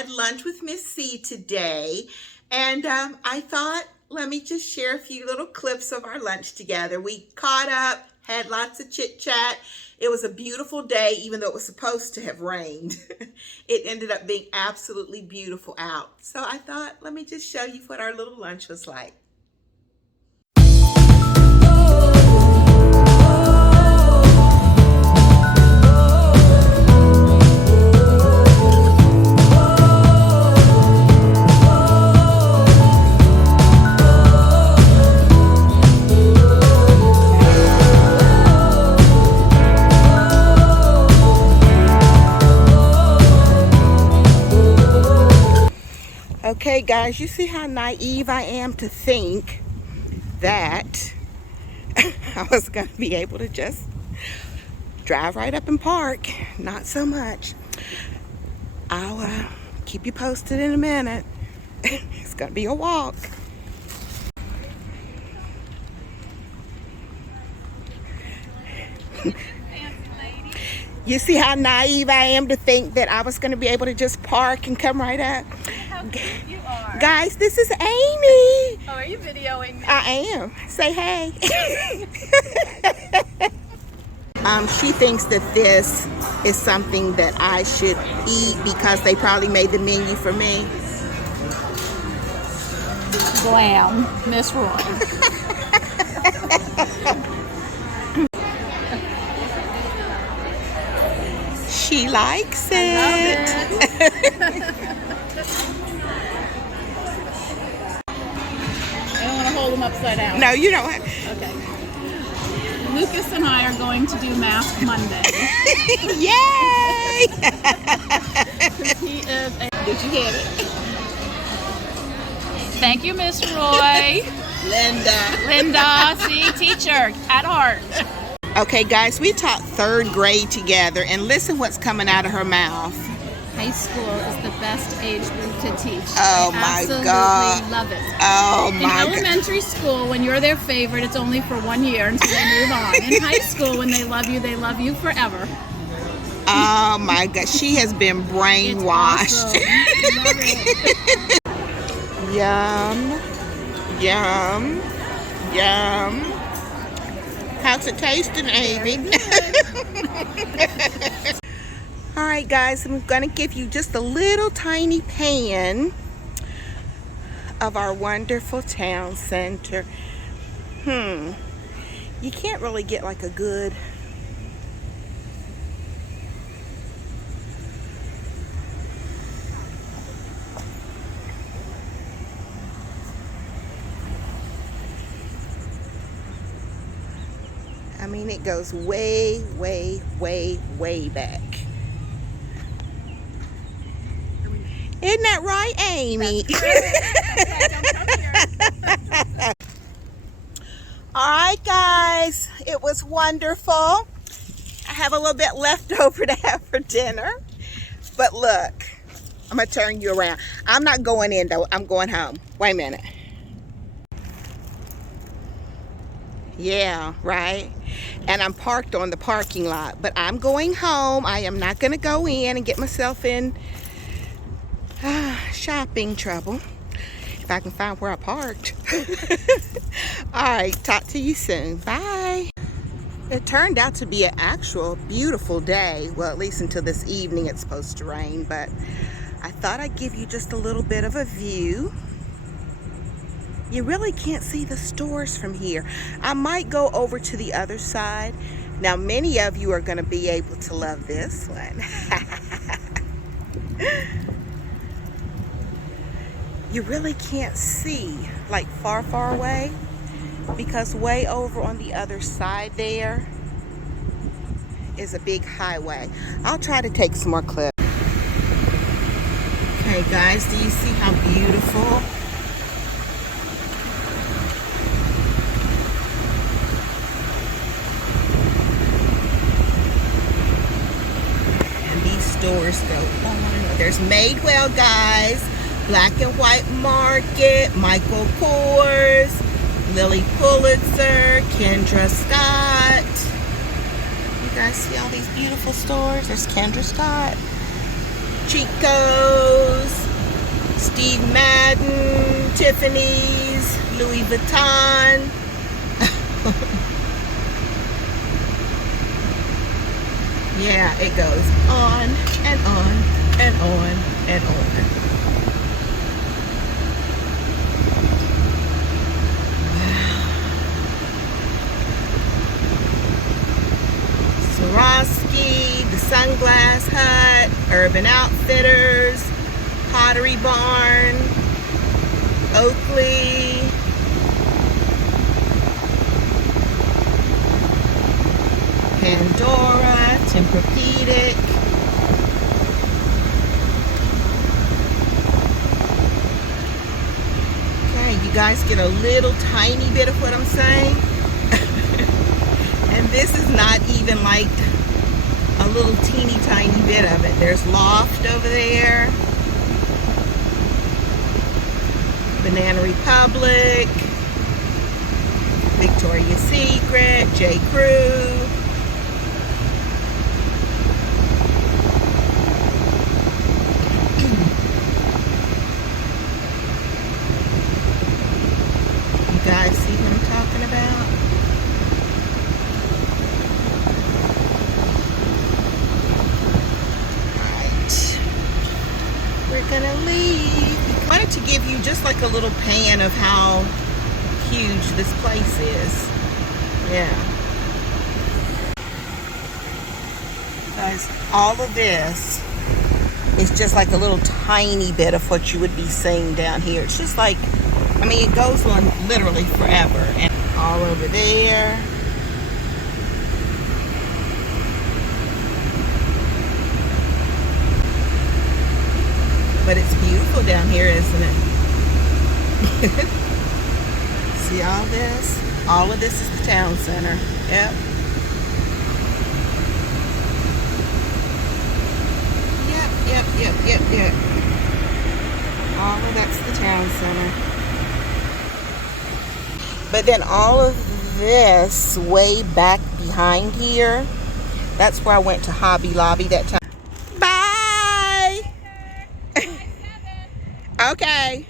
had lunch with Miss C today, and I thought, let me just share a few little clips of our lunch together. We caught up, had lots of chit chat. It was a beautiful day, even though it was supposed to have rained. It ended up being absolutely beautiful out. So I thought, let me just show you what our little lunch was like. Okay guys, you see how naive I am to think that I was going to be able to just drive right up and park. Not so much. I'll keep you posted in a minute. It's going to be a walk. You see how naive I am to think that I was going to be able to just park and come right up? How cute you are. Guys, this is Amy. Oh, are you videoing me? I am. Say hey. She thinks that this is something that I should eat because they probably made the menu for me. Glam, Miss Roy. She likes it. I don't want to hold them upside down. No, you don't have. Okay. Lucas and I are going to do Mask Monday. Yay! He is a... Did you get it? Thank you, Miss Roy. Linda, see, teacher at heart. Okay, guys, we taught 3rd grade together, and listen what's coming out of her mouth. High school is the best age group to teach. Oh my God. I absolutely love it. Oh my God. In elementary school, when you're their favorite, it's only for 1 year until they move on. In high school, when they love you forever. Oh my God, she has been brainwashed. It's awesome. Love it. Yum, yum, yum. How's it tasting, Amy? All right, guys, I'm going to give you just a little tiny pan of our wonderful town center. You can't really get like a good... I mean, it goes way, way, way, way back. Isn't that right, Amy? All right, guys, it was wonderful. I have a little bit left over to have for dinner. But look, I'm going to turn you around. I'm not going in, though. I'm going home. Wait a minute. Yeah, right. And I'm parked on the parking lot, but I'm going home. I am not going to go in and get myself in shopping trouble if I can find where I parked. All right, talk to you soon. Bye. It turned out to be an actual beautiful day. Well, at least until this evening it's supposed to rain, but I thought I'd give you just a little bit of a view. You really can't see the stores from here. I might go over to the other side. Now, many of you are going to be able to love this one. You really can't see like far, far away because way over on the other side there is a big highway. I'll try to take some more clips. Okay, guys, do you see how beautiful? Stores go on. There's Madewell, guys, Black and White Market, Michael Kors, Lily Pulitzer, Kendra Scott. You guys see all these beautiful stores? There's Kendra Scott, Chico's, Steve Madden, Tiffany's, Louis Vuitton. Yeah, it goes on and on and on and on. Swarovski, the Sunglass Hut, Urban Outfitters, Pottery Barn, Oakley, Pandora, Tempur-Pedic. Okay, you guys get a little tiny bit of what I'm saying. And this is not even like a little teeny tiny bit of it. There's Loft over there, Banana Republic, Victoria's Secret, J. Crew. You guys see what I'm talking about? We're gonna leave. I wanted to give you just like a little pan of how huge this place is. Yeah. Guys, all of this is just like a little tiny bit of what you would be seeing down here. It's just like, I mean, it goes on literally forever. And all over there. But it's beautiful down here, isn't it? See all this? All of this is the town center. Yep. Yep. All of that's the town center. But then all of this way back behind here, that's where I went to Hobby Lobby that time. Bye! Okay.